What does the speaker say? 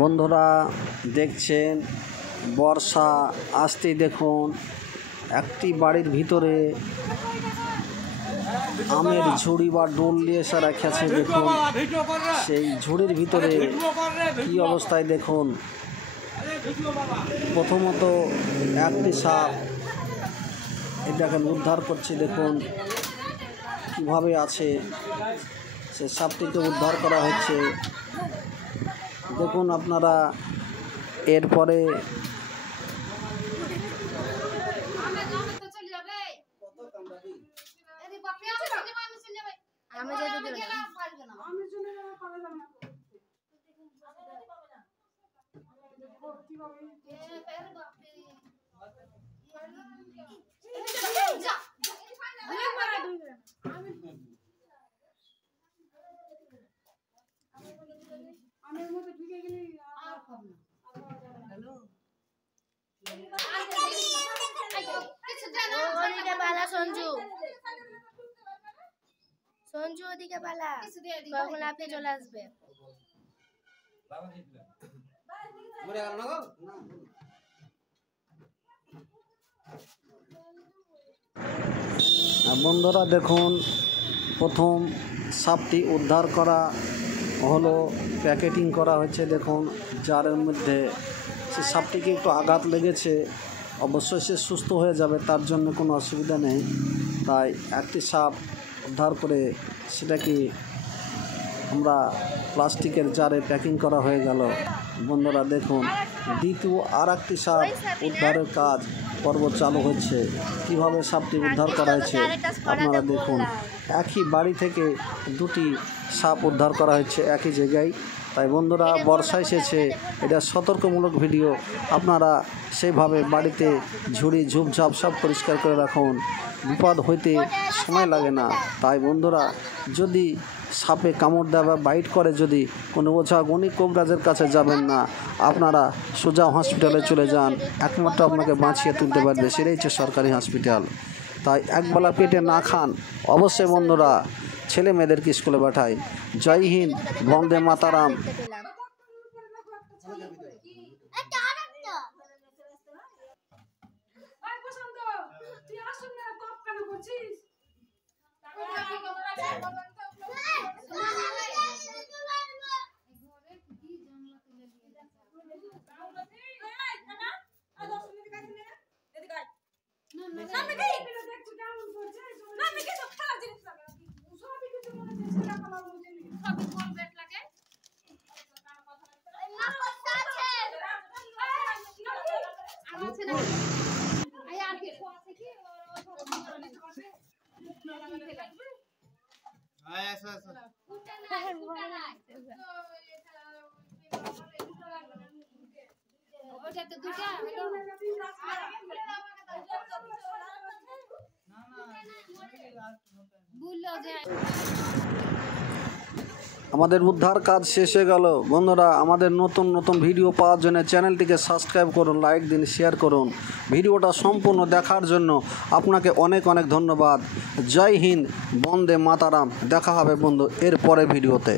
বন্ধুরা দেখছেন বর্ষা আসতেই দেখুন একটি বাড়ির ভিতরে আমের ঝুড়ি বা ডোল নিয়ে এসে রেখেছে। দেখুন সেই ঝুড়ির ভিতরে কি অবস্থায় দেখুন। প্রথমত একটি সাপ এটাকে উদ্ধার করছে। দেখুন কিভাবে আছে, সে সাপটিকে উদ্ধার করা হচ্ছে। দেখুন আপনারা এরপরে সঞ্জু ওদিকে পালা, কখন আপনি চলে আসবে। বন্ধুরা দেখুন প্রথম সাপটি উদ্ধার করা হলো, প্যাকেটিং করা হচ্ছে। দেখুন জারের মধ্যে সে সাপটিকে একটু আঘাত লেগেছে, অবশ্যই সে সুস্থ হয়ে যাবে, তার জন্য কোনো অসুবিধা নেই। তাই একটি সাপ উদ্ধার করে সেটাকে আমরা প্লাস্টিকের জারে প্যাকিং করা হয়ে গেল। বন্ধুরা দেখুন দ্বিতীয় আর একটি সাপ উদ্ধারের কাজ পর্ব চালু হচ্ছে। কীভাবে সাপটি উদ্ধার করা হয়েছে আপনারা দেখুন। একই বাড়ি থেকে দুটি সাপ উদ্ধার করা হচ্ছে একই জায়গায়। তাই বন্ধুরা বর্ষা এসেছে, এটা সতর্কমূলক ভিডিও। আপনারা সেইভাবে বাড়িতে ঝুড়ি ঝুপঝাপ সব পরিষ্কার করে রাখুন, বিপদ হইতে সময় লাগে না। তাই বন্ধুরা যদি সাপে কামড় দেয় বা বাইট করে, যদি কোনো ওঝা গণিক কবিরাজের কাছে যাবেন না, আপনারা সোজা হসপিটালে চলে যান। একমাত্র আপনাকে বাঁচিয়ে তুলতে পারবে সেটাই হচ্ছে সরকারি হসপিটাল। তাই একবেলা পেটে না খান, অবশ্যই বন্ধুরা ছেলে মেয়েদেরকে স্কুলে পাঠায়। জয় হিন্দ, বন্দে মাতারাম। আমাদের উদ্ধার কাজ শেষ হয়ে গেল। বন্ধুরা আমাদের নতুন নতুন ভিডিও পাওয়ার জন্য চ্যানেলটিকে সাবস্ক্রাইব করুন, লাইক দিন, শেয়ার করুন। ভিডিওটা সম্পূর্ণ দেখার জন্য আপনাকে অনেক অনেক ধন্যবাদ। জয় হিন্দ, বন্দে মাতারাম। দেখা হবে বন্ধু এর পরের ভিডিওতে।